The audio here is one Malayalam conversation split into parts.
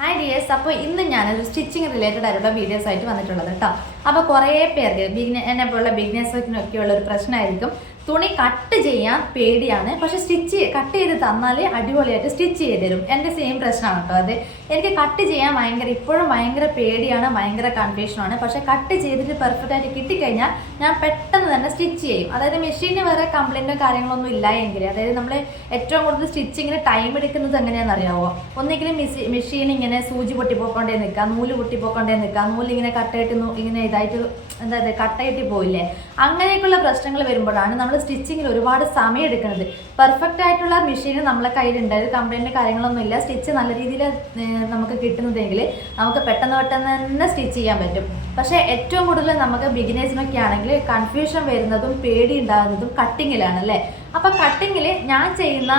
ഹായ് ഡിയേഴ്സ് അപ്പോൾ ഇന്ന് ഞാനൊരു സ്റ്റിച്ചിങ് റിലേറ്റഡ് ആയിട്ടുള്ള വീഡിയോസ് ആയിട്ട് വന്നിട്ടുള്ളത് കേട്ടോ അപ്പോൾ കുറേ പേർക്ക് ബിഗ്നെ എന്നെ പോലുള്ള ബിഗ്നേഴ്സിനൊക്കെയുള്ള ഒരു പ്രശ്നമായിരിക്കും. തുണി കട്ട് ചെയ്യാൻ പേടിയാണ്. പക്ഷെ സ്റ്റിച്ച് കട്ട് ചെയ്ത് തന്നാൽ അടിപൊളിയായിട്ട് സ്റ്റിച്ച് ചെയ്ത് തരും. എന്റെ സെയിം പ്രശ്നമാണ് കേട്ടോ അത്. എനിക്ക് കട്ട് ചെയ്യാൻ ഭയങ്കര ഇപ്പോഴും ഭയങ്കര പേടിയാണ് ഭയങ്കര കൺഫ്യൂഷനാണ് പക്ഷെ കട്ട് ചെയ്തിട്ട് പെർഫെക്റ്റ് ആയിട്ട് കിട്ടിക്കഴിഞ്ഞാൽ ഞാൻ പെട്ടെന്ന് തന്നെ സ്റ്റിച്ച് ചെയ്യും. അതായത് മെഷീന് വേറെ കംപ്ലൈന്റോ കാര്യങ്ങളൊന്നും ഇല്ല എങ്കിൽ അതായത് നമ്മൾ ഏറ്റവും കൂടുതൽ സ്റ്റിച്ചിങ്ങിന് ടൈം എടുക്കുന്നത് എങ്ങനെയാണെന്ന് അറിയാമോ ഒന്നെങ്കിലും മെഷീൻ ഇങ്ങനെ സൂചി പൊട്ടിപ്പോക്കൊണ്ടേ നിൽക്കുക നൂൽ പൊട്ടിപ്പോക്കൊണ്ടേ നിൽക്കുക നൂൽ ഇങ്ങനെ കട്ടായിട്ട് ഇങ്ങനെ ഇതായിട്ട് എന്താ കട്ടായിട്ട് പോയില്ലേ? അങ്ങനെയൊക്കെയുള്ള പ്രശ്നങ്ങൾ വരുമ്പോഴാണ് നമ്മൾ സ്റ്റിച്ചിങ്ങിൽ ഒരുപാട് സമയം എടുക്കുന്നത്. പെർഫെക്റ്റ് ആയിട്ടുള്ള മെഷീൻ നമ്മളെ കയ്യിലുണ്ട്. അതായത് കാര്യങ്ങളൊന്നും ഇല്ല. സ്റ്റിച്ച് നല്ല രീതിയിൽ നമുക്ക് കിട്ടുന്നതെങ്കിൽ നമുക്ക് പെട്ടെന്ന് പെട്ടെന്ന് തന്നെ സ്റ്റിച്ച് ചെയ്യാൻ പറ്റും. പക്ഷേ ഏറ്റവും കൂടുതൽ നമുക്ക് ബിഗിനേഴ്സിനൊക്കെ ആണെങ്കിൽ കൺഫ്യൂഷൻ വരുന്നതും പേടി ഉണ്ടാകുന്നതും കട്ടിങ്ങിലാണ് അല്ലേ? അപ്പോൾ കട്ടിങ്ങിൽ ഞാൻ ചെയ്യുന്ന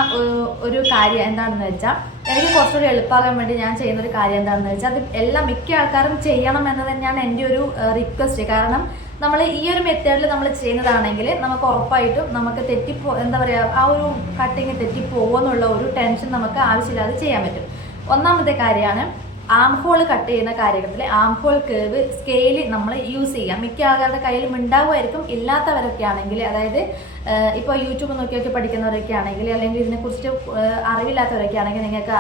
ഒരു കാര്യം എന്താണെന്ന് വെച്ചാൽ എനിക്ക് കുറച്ചുകൂടി എളുപ്പമാകാൻ വേണ്ടി ഞാൻ ചെയ്യുന്ന ഒരു കാര്യം എന്താണെന്ന് വെച്ചാൽ അത് എല്ലാ മിക്ക ആൾക്കാരും ചെയ്യണം എന്ന് തന്നെയാണ് എന്റെ ഒരു റിക്വസ്റ്റ് കാരണം നമ്മൾ ഈ ഒരു മെത്തേഡിൽ നമ്മൾ ചെയ്യുന്നതാണെങ്കിൽ നമുക്ക് ഉറപ്പായിട്ടും നമുക്ക് തെറ്റിപ്പോ എന്താ പറയുക ആ ഒരു കട്ടിങ് തെറ്റിപ്പോവെന്നുള്ള ഒരു ടെൻഷൻ നമുക്ക് ആവശ്യമില്ലാതെ ചെയ്യാൻ പറ്റും. ഒന്നാമത്തെ കാര്യമാണ് ആം ഹോൾ കട്ട് ചെയ്യുന്ന കാര്യത്തിൽ ആം ഹോൾ കേവ് സ്കെയിൽ നമ്മൾ യൂസ് ചെയ്യാം. മിക്ക ആൾക്കാരുടെ കയ്യിലും ഉണ്ടാവുമായിരിക്കും. ഇല്ലാത്തവരൊക്കെ ആണെങ്കിൽ അതായത് ഇപ്പോൾ യൂട്യൂബ് നോക്കിയൊക്കെ പഠിക്കുന്നവരൊക്കെ ആണെങ്കിൽ അല്ലെങ്കിൽ ഇതിനെക്കുറിച്ച് അറിവില്ലാത്തവരൊക്കെ ആണെങ്കിൽ നിങ്ങൾക്ക്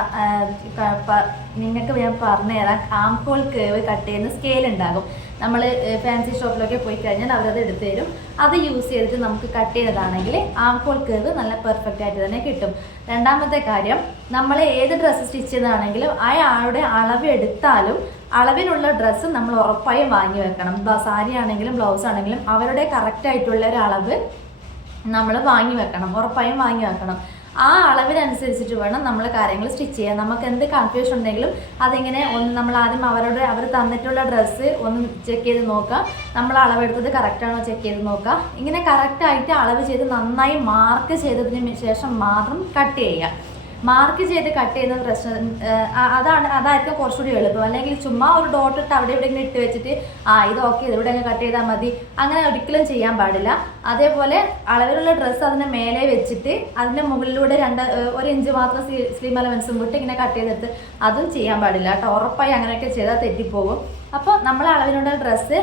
നിങ്ങൾക്ക് ഞാൻ പറഞ്ഞുതരാം ആം ഹോൾ കേവ് കട്ട് ചെയ്യുന്ന സ്കെയിൽ ഉണ്ടാകും നമ്മൾ ഫാൻസി ഷോപ്പിലൊക്കെ പോയി കഴിഞ്ഞാൽ അവരത് എടുത്തു തരും. അത് യൂസ് ചെയ്തിട്ട് നമുക്ക് കട്ട് ചെയ്തതാണെങ്കിൽ ആം ഹോൾ കേവ് നല്ല പെർഫെക്റ്റ് ആയിട്ട് തന്നെ കിട്ടും. രണ്ടാമത്തെ കാര്യം നമ്മൾ ഏത് ഡ്രസ്സ് സ്റ്റിച്ച് ചെയ്തതാണെങ്കിലും അയാളുടെ അളവ് എടുത്താലും അളവിലുള്ള ഡ്രസ്സ് നമ്മൾ ഉറപ്പായും വാങ്ങി വെക്കണം. സാരി ആണെങ്കിലും ബ്ലൗസ് ആണെങ്കിലും അവരുടെ കറക്റ്റ് ആയിട്ടുള്ള ഒരു അളവ് നമ്മൾ വാങ്ങി വെക്കണം ഉറപ്പായും വാങ്ങി വെക്കണം. ആ അളവിനനുസരിച്ചിട്ട് വേണം നമ്മൾ കാര്യങ്ങൾ സ്റ്റിച്ച് ചെയ്യാൻ. നമുക്ക് എന്ത് കൺഫ്യൂഷൻ ഉണ്ടെങ്കിലും അതിങ്ങനെ ഒന്ന് നമ്മൾ ആദ്യം അവരുടെ അവർ തന്നിട്ടുള്ള ഡ്രസ്സ് ഒന്ന് ചെക്ക് ചെയ്ത് നോക്കാം നമ്മൾ അളവെടുത്തത് കറക്റ്റാണോ ചെക്ക് ചെയ്ത് നോക്കാം ഇങ്ങനെ കറക്റ്റായിട്ട് അളവ് ചെയ്ത് നന്നായി മാർക്ക് ചെയ്തതിന് ശേഷം മാത്രം കട്ട് ചെയ്യുക. മാർക്ക് ചെയ്ത് കട്ട് ചെയ്യുന്ന പ്രശ്നം അതാണ് അതായിരിക്കും കുറച്ചുകൂടി എളുപ്പം. അല്ലെങ്കിൽ ചുമ്മാ ഒരു ഡോട്ട് ഇട്ട് അവിടെ ഇവിടെ ഇങ്ങനെ ഇട്ട് വെച്ചിട്ട് ആ ഇത് ഓക്കെ ഇതിവിടെ അങ്ങ് കട്ട് ചെയ്താൽ മതി. അങ്ങനെ ഒരിക്കലും ചെയ്യാൻ പാടില്ല. അതേപോലെ അളവിലുള്ള ഡ്രസ്സ് അതിന് മേലെ വെച്ചിട്ട് അതിന്റെ മുകളിലൂടെ രണ്ട് ഒരു ഇഞ്ച് മാത്രം സ്ലീം അലവൻസും വിട്ട് ഇങ്ങനെ കട്ട് ചെയ്തെടുത്ത് അതും ചെയ്യാൻ പാടില്ല കേട്ടോ. ഉറപ്പായി അങ്ങനെയൊക്കെ ചെയ്താൽ തെറ്റിപ്പോകും. അപ്പോൾ നമ്മൾ അളവിനുള്ള ഡ്രസ്സ്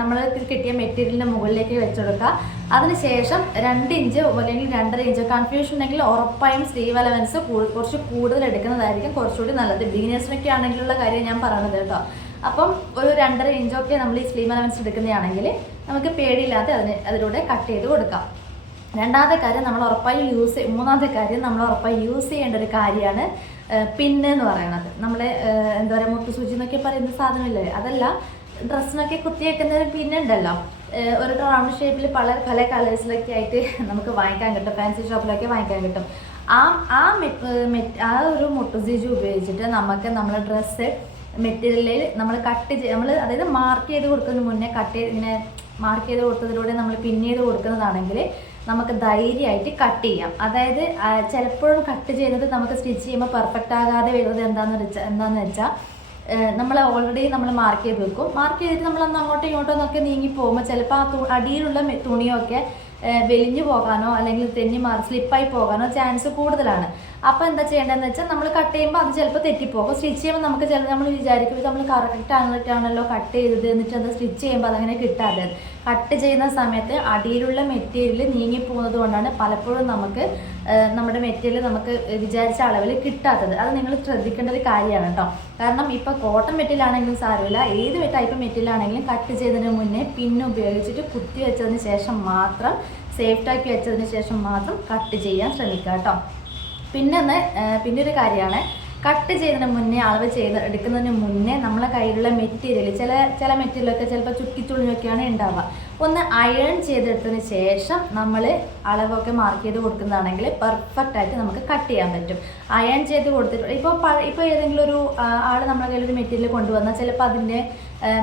നമ്മൾ കിട്ടിയ മെറ്റീരിയലിന്റെ മുകളിലേക്ക് വെച്ചെടുക്കുക അതിനുശേഷം രണ്ട് ഇഞ്ച് അല്ലെങ്കിൽ രണ്ടര ഇഞ്ച് കൺഫ്യൂഷൻ ഉണ്ടെങ്കിൽ ഉറപ്പായും സ്ലീവ് അലവൻസ് കുറച്ച് കൂടുതൽ എടുക്കുന്നതായിരിക്കും. കുറച്ചുകൂടി നല്ലത്. ബിഗിനേഴ്സിനൊക്കെ ആണെങ്കിലുള്ള കാര്യം ഞാൻ പറയണത് കേട്ടോ. അപ്പം ഒരു രണ്ടര ഇഞ്ചൊക്കെ നമ്മൾ ഈ സ്ലീവ് അലവൻസ് എടുക്കുന്നതാണെങ്കിൽ നമുക്ക് പേടിയില്ലാതെ അതിന് അതിലൂടെ കട്ട് ചെയ്ത് കൊടുക്കാം. രണ്ടാമത്തെ കാര്യം നമ്മൾ ഉറപ്പായി യൂസ് മൂന്നാമത്തെ കാര്യം നമ്മൾ ഉറപ്പായി യൂസ് ചെയ്യേണ്ട ഒരു കാര്യമാണ് പിന്ന് എന്ന് പറയുന്നത് നമ്മൾ എന്താ പറയുക മുട്ടുസൂചി എന്നൊക്കെ പറയുന്ന സാധനമില്ലേ? അതല്ല ഡ്രസ്സിനൊക്കെ കുത്തിയേക്കുന്ന ഒരു പിന്നുണ്ടല്ലോ. ഒരു റൗണ്ട് ഷേപ്പിൽ പല പല കളേഴ്സിലൊക്കെ ആയിട്ട് നമുക്ക് വാങ്ങിക്കാൻ കിട്ടും. ഫാൻസി ഷോപ്പിലൊക്കെ വാങ്ങിക്കാൻ കിട്ടും. ആ ആ ആ ഒരു മുട്ടുസീജി ഉപയോഗിച്ചിട്ട് നമുക്ക് നമ്മുടെ ഡ്രസ്സ് മെറ്റീരിയലിൽ നമ്മൾ കട്ട് ചെയ്ത് നമ്മൾ അതായത് മാർക്ക് ചെയ്ത് കൊടുക്കുന്നതിന് മുന്നേ കട്ട് ചെയ്ത് ഇങ്ങനെ മാർക്ക് ചെയ്ത് കൊടുത്തതിലൂടെ നമ്മൾ പിൻ ചെയ്ത് കൊടുക്കുന്നതാണെങ്കിൽ നമുക്ക് ധൈര്യമായിട്ട് കട്ട് ചെയ്യാം. അതായത് ചിലപ്പോഴും കട്ട് ചെയ്തത് നമുക്ക് സ്റ്റിച്ച് ചെയ്യുമ്പോൾ പെർഫെക്റ്റ് ആകാതെ വരുന്നത് എന്താണെന്ന് വെച്ചാൽ എന്താണെന്ന് വെച്ചാൽ നമ്മൾ ഓൾറെഡി നമ്മൾ മാർക്ക് ചെയ്ത് വെക്കും. മാർക്ക് ചെയ്തിട്ട് നമ്മൾ അന്ന് അങ്ങോട്ടും ഇങ്ങോട്ടും ഒക്കെ നീങ്ങി പോകുമ്പോൾ ചിലപ്പോൾ ആ അടിയിലുള്ള തുണിയൊക്കെ വെലിഞ്ഞു പോകാനോ അല്ലെങ്കിൽ തെന്നി മാറി സ്ലിപ്പായി പോകാനോ ചാൻസ് കൂടുതലാണ്. അപ്പോൾ എന്താ ചെയ്യേണ്ടതെന്ന് വെച്ചാൽ നമ്മൾ കട്ട് ചെയ്യുമ്പോൾ അത് ചിലപ്പോൾ തെറ്റിപ്പോകും. സ്റ്റിച്ച് ചെയ്യുമ്പോൾ നമുക്ക് ചിലപ്പോൾ നമ്മൾ വിചാരിക്കും നമ്മൾ കറക്റ്റ് ആണല്ലോ കട്ട് ചെയ്തത് എന്നിട്ട് അത് സ്റ്റിച്ച് ചെയ്യുമ്പോൾ അതങ്ങനെ കിട്ടാതെ കട്ട് ചെയ്യുന്ന സമയത്ത് അടിയിലുള്ള മെറ്റീരിയൽ നീങ്ങി പോകുന്നത് കൊണ്ടാണ് പലപ്പോഴും നമുക്ക് നമ്മുടെ മെറ്റീരിയൽ നമുക്ക് വിചാരിച്ച അളവിൽ കിട്ടാത്തത്. അത് നിങ്ങൾ ശ്രദ്ധിക്കേണ്ട ഒരു കാര്യമാണ് കേട്ടോ. കാരണം ഇപ്പോൾ കോട്ടൺ മെറ്റീരിയൽ ആണെങ്കിലും സാരമില്ല. ഏത് ടൈപ്പ് മെറ്റീരിയൽ ആണെങ്കിലും കട്ട് ചെയ്തതിന് മുന്നേ പിന്ന് ഉപയോഗിച്ചിട്ട് കുത്തി വെച്ചതിന് ശേഷം മാത്രം സേഫ്റ്റാക്കി വെച്ചതിന് ശേഷം മാത്രം കട്ട് ചെയ്യാൻ ശ്രമിക്കുക കേട്ടോ. പിന്നെ പിന്നെ ഒരു കാര്യമാണ് കട്ട് ചെയ്യുന്നതിന് മുന്നേ അളവ് ചെയ്ത് എടുക്കുന്നതിന് മുന്നേ നമ്മളെ കയ്യിലുള്ള മെറ്റീരിയൽ ചില ചില മെറ്റീരിയലൊക്കെ ചിലപ്പോൾ ചുറ്റിച്ചുളിഞ്ഞൊക്കെയാണ് ഉണ്ടാവുക. ഒന്ന് അയൺ ചെയ്തെടുത്തതിന് ശേഷം നമ്മൾ അളവൊക്കെ മാർക്ക് ചെയ്ത് കൊടുക്കുന്നതാണെങ്കിൽ പെർഫെക്റ്റ് ആയിട്ട് നമുക്ക് കട്ട് ചെയ്യാൻ പറ്റും. അയൺ ചെയ്ത് കൊടുത്തിട്ട് ഇപ്പോൾ ഇപ്പോൾ ഏതെങ്കിലും ഒരു ആൾ നമ്മളെ കയ്യിൽ ഒരു മെറ്റീരിയൽ കൊണ്ടുവന്നാൽ ചിലപ്പോൾ അതിന്റെ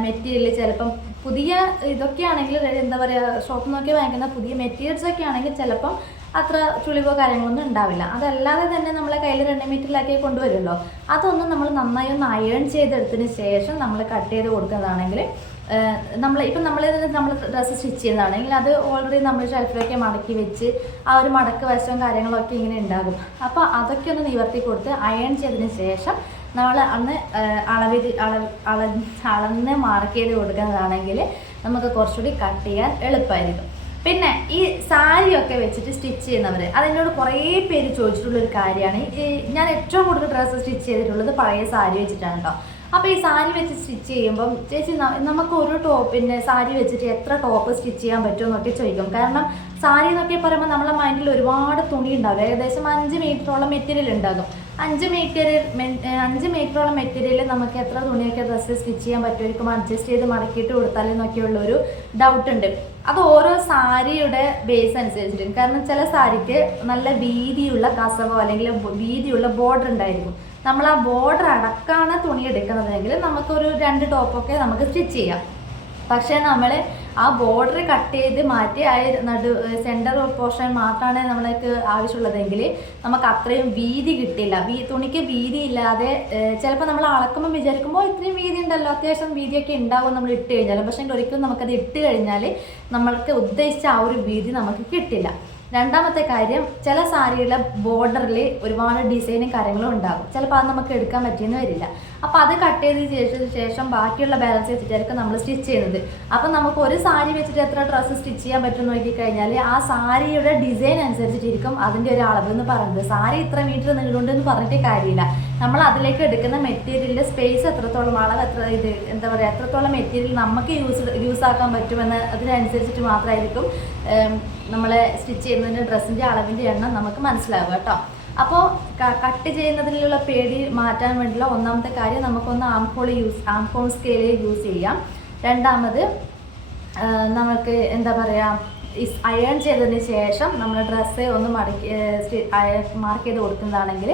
മെറ്റീരിയൽ ചിലപ്പം പുതിയ ഇതൊക്കെയാണെങ്കിൽ എന്താ പറയുക ഷോപ്പിൽ നോക്കി വാങ്ങിക്കുന്ന പുതിയ മെറ്റീരിയൽസ് ഒക്കെ ആണെങ്കിൽ ചിലപ്പം അത്ര ചുളിവോ കാര്യങ്ങളൊന്നും ഉണ്ടാവില്ല. അതല്ലാതെ തന്നെ നമ്മളെ കയ്യിൽ രണ്ട് മീറ്ററിലാക്കി കൊണ്ടുവരുമല്ലോ. അതൊന്നും നമ്മൾ നന്നായി ഒന്ന് അയേൺ ചെയ്തെടുത്തതിന് ശേഷം നമ്മൾ കട്ട് ചെയ്ത് കൊടുക്കുന്നതാണെങ്കിൽ നമ്മൾ ഇപ്പം നമ്മൾ നമ്മൾ ഡ്രസ്സ് സ്റ്റിച്ച് ചെയ്യുന്നതാണെങ്കിൽ അത് ഓൾറെഡി നമ്മൾ ഷെൽഫിലൊക്കെ മടക്കി വെച്ച് ആ ഒരു മടക്ക് വശവും കാര്യങ്ങളൊക്കെ ഇങ്ങനെ ഉണ്ടാകും. അപ്പോൾ അതൊക്കെ ഒന്ന് നിവർത്തി കൊടുത്ത് അയൺ ചെയ്തതിന് ശേഷം നമ്മൾ അന്ന് അളവിൽ അളവ് അള അളന്ന് മാർക്ക് ചെയ്ത് കൊടുക്കുന്നതാണെങ്കിൽ നമുക്ക് കുറച്ചുകൂടി കട്ട് ചെയ്യാൻ എളുപ്പമായിരിക്കും പിന്നെ ഈ സാരിയൊക്കെ വെച്ചിട്ട് സ്റ്റിച്ച് ചെയ്യുന്നവർ അതിനോട് കുറേ പേര് ചോദിച്ചിട്ടുള്ള ഒരു കാര്യമാണ് ഞാൻ ഏറ്റവും കൂടുതൽ ഡ്രസ്സ് സ്റ്റിച്ച് ചെയ്തിട്ടുള്ളത് പഴയ സാരി വെച്ചിട്ടാണ് കേട്ടോ അപ്പോൾ ഈ സാരി വെച്ച് സ്റ്റിച്ച് ചെയ്യുമ്പം ചേച്ചി നമുക്ക് ഒരു ടോപ്പിന്റെ സാരി വെച്ചിട്ട് എത്ര ടോപ്പ് സ്റ്റിച്ച് ചെയ്യാൻ പറ്റുമെന്നൊക്കെ ചോദിക്കും. കാരണം സാരി എന്നൊക്കെ പറയുമ്പോൾ നമ്മുടെ മൈൻഡിൽ ഒരുപാട് തുണി ഉണ്ടാവും. ഏകദേശം അഞ്ച് മീറ്ററോളം മെറ്റീരിയൽ ഉണ്ടാകും. അഞ്ച് മെറ്റീരിയൽ അഞ്ച് മീറ്ററോളം മെറ്റീരിയൽ നമുക്ക് എത്ര തുണിയൊക്കെ ഡ്രസ്സ് സ്റ്റിച്ച് ചെയ്യാൻ പറ്റുമായിരിക്കും അഡ്ജസ്റ്റ് ചെയ്ത് മടക്കിയിട്ട് കൊടുത്താലെന്നൊക്കെയുള്ളൊരു ഡൗട്ട് ഉണ്ട്. അത് ഓരോ സാരിയുടെ ബേസ് അനുസരിച്ചിട്ടുണ്ട് കാരണം ചില സാരിക്ക് നല്ല വീതിയുള്ള കസവോ അല്ലെങ്കിൽ വീതിയുള്ള ബോർഡർ ഉണ്ടായിരിക്കും. നമ്മൾ ആ ബോർഡർ അടക്കാണ് തുണി എടുക്കുന്നതെങ്കിൽ നമുക്കൊരു രണ്ട് ടോപ്പൊക്കെ നമുക്ക് സ്റ്റിച്ച് ചെയ്യാം. പക്ഷേ നമ്മൾ ആ ബോർഡർ കട്ട് ചെയ്ത് മാറ്റി ആ നടു സെന്റർ പോർഷൻ മാത്രമാണ് നമ്മൾക്ക് ആവശ്യമുള്ളതെങ്കിൽ നമുക്ക് അത്രയും വീതി കിട്ടില്ല. വീ തുണിക്ക് വീതി ഇല്ലാതെ ചിലപ്പോൾ നമ്മൾ അളക്കുമ്പോൾ വിചാരിക്കുമ്പോൾ ഇത്രയും വീതി ഉണ്ടല്ലോ അത്യാവശ്യം വീതിയൊക്കെ ഉണ്ടാവും നമ്മൾ ഇട്ട് കഴിഞ്ഞാൽ പക്ഷേ ഒരിക്കലും നമുക്കത് ഇട്ട് കഴിഞ്ഞാൽ നമ്മൾക്ക് ഉദ്ദേശിച്ച ആ ഒരു വീതി നമുക്ക് കിട്ടില്ല. രണ്ടാമത്തെ കാര്യം ചില സാരിയുടെ ബോർഡറിൽ ഒരുപാട് ഡിസൈനും കാര്യങ്ങളും ഉണ്ടാകും. ചിലപ്പോൾ അത് നമുക്ക് എടുക്കാൻ പറ്റിയെന്ന് വരില്ല. അപ്പോൾ അത് കട്ട് ചെയ്തതിന് ശേഷം ശേഷം ബാക്കിയുള്ള ബാലൻസ് വെച്ചിട്ടായിരിക്കും നമ്മൾ സ്റ്റിച്ച് ചെയ്യുന്നത്. അപ്പം നമുക്ക് ഒരു സാരി വെച്ചിട്ട് എത്ര ഡ്രസ്സ് സ്റ്റിച്ച് ചെയ്യാൻ പറ്റും നോക്കിക്കഴിഞ്ഞാൽ ആ സാരിയുടെ ഡിസൈൻ അനുസരിച്ചിട്ടിരിക്കും അതിന്റെ ഒരു അളവ് എന്ന് പറയുന്നത്. സാരി ഇത്ര മീറ്റർ നീളുണ്ടെന്ന് പറഞ്ഞിട്ട് കാര്യമില്ല. നമ്മൾ അതിലേക്ക് എടുക്കുന്ന മെറ്റീരിയലിന്റെ സ്പേസ് എത്രത്തോളം അളവ് എത്ര ഇത് എന്താ പറയുക എത്രത്തോളം മെറ്റീരിയൽ നമുക്ക് യൂസ് യൂസ് ആക്കാൻ പറ്റുമെന്ന് അതിനനുസരിച്ചിട്ട് മാത്രമായിരിക്കും നമ്മൾ സ്റ്റിച്ച് ചെയ്യുന്നതിന്റെ ഡ്രസ്സിന്റെ അളവിന്റെ എണ്ണം നമുക്ക് മനസ്സിലാവുക കേട്ടോ അപ്പോൾ കട്ട് ചെയ്യുന്നതിലുള്ള പേടി മാറ്റാൻ വേണ്ടിയുള്ള ഒന്നാമത്തെ കാര്യം നമുക്കൊന്ന് ആംകോൾ യൂസ് ആംകോൾ സ്കെയിൽ യൂസ് ചെയ്യാം. രണ്ടാമത് നമുക്ക് എന്താ പറയുക അയൺ ചെയ്തതിന് ശേഷം നമ്മൾ ഡ്രസ്സ് ഒന്ന് മടക്കി മാർക്ക് ചെയ്ത് കൊടുക്കുന്നതാണെങ്കിൽ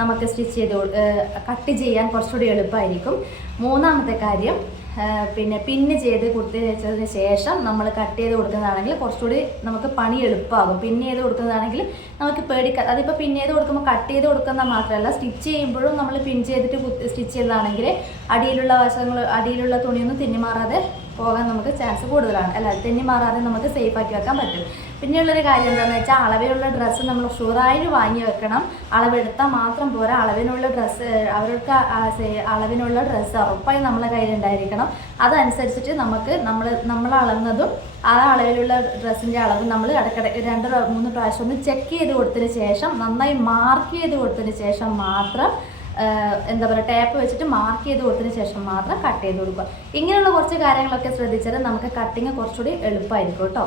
നമുക്ക് സ്റ്റിച്ച് ചെയ്ത് കട്ട് ചെയ്യാൻ കുറച്ചുകൂടി എളുപ്പമായിരിക്കും. മൂന്നാമത്തെ കാര്യം പിന്നെ പിന്ന് ചെയ്ത് കുത്തി വെച്ചതിന് ശേഷം നമ്മൾ കട്ട് ചെയ്ത് കൊടുക്കുന്നതാണെങ്കിൽ കുറച്ചുകൂടി നമുക്ക് പണി എളുപ്പമാകും. പിന്ന് ചെയ്ത് കൊടുക്കുന്നതാണെങ്കിൽ നമുക്ക് പേടിക്ക അതിപ്പോൾ പിന്ന് ചെയ്ത് കൊടുക്കുമ്പോൾ കട്ട് ചെയ്ത് കൊടുക്കുന്ന മാത്രമല്ല സ്റ്റിച്ച് ചെയ്യുമ്പോഴും നമ്മൾ പിൻ ചെയ്തിട്ട് സ്റ്റിച്ച് ചെയ്തതാണെങ്കിൽ അടിയിലുള്ള വശങ്ങൾ അടിയിലുള്ള തുണിയൊന്നും തിന്നി മാറാതെ പോകാൻ നമുക്ക് ചാൻസ് കൂടുതലാണ്. അല്ല തെന്നി മാറാതെ നമുക്ക് സേഫ് ആക്കി വെക്കാൻ പറ്റും. പിന്നെയുള്ളൊരു കാര്യം എന്താണെന്ന് വെച്ചാൽ അളവിലുള്ള ഡ്രസ്സ് നമ്മൾ ഷുറായിട്ട് വാങ്ങി വെക്കണം. അളവെടുത്താൽ മാത്രം പോരാ. അളവിനുള്ള ഡ്രസ്സ് അവർക്ക് അളവിനുള്ള ഡ്രസ്സ് ഉറപ്പായി നമ്മളെ കയ്യിലുണ്ടായിരിക്കണം. അതനുസരിച്ചിട്ട് നമുക്ക് നമ്മൾ നമ്മൾ അളന്നതും ആ അളവിലുള്ള ഡ്രസ്സിന്റെ അളവ് നമ്മൾ ഇടയ്ക്കിടയ്ക്ക് രണ്ട് മൂന്ന് പ്രാവശ്യം ഒന്ന് ചെക്ക് ചെയ്ത് കൊടുത്തതിന് ശേഷം നന്നായി മാർക്ക് ചെയ്ത് കൊടുത്തതിന് ശേഷം മാത്രം എന്താ പറയുക ടാപ്പ് വെച്ചിട്ട് മാർക്ക് ചെയ്ത് കൊടുത്തതിന് ശേഷം മാത്രം കട്ട് ചെയ്ത് കൊടുക്കുക. ഇങ്ങനെയുള്ള കുറച്ച് കാര്യങ്ങളൊക്കെ ശ്രദ്ധിച്ചാൽ നമുക്ക് കട്ടിങ് കുറച്ചുകൂടി എളുപ്പമായിരിക്കും കേട്ടോ.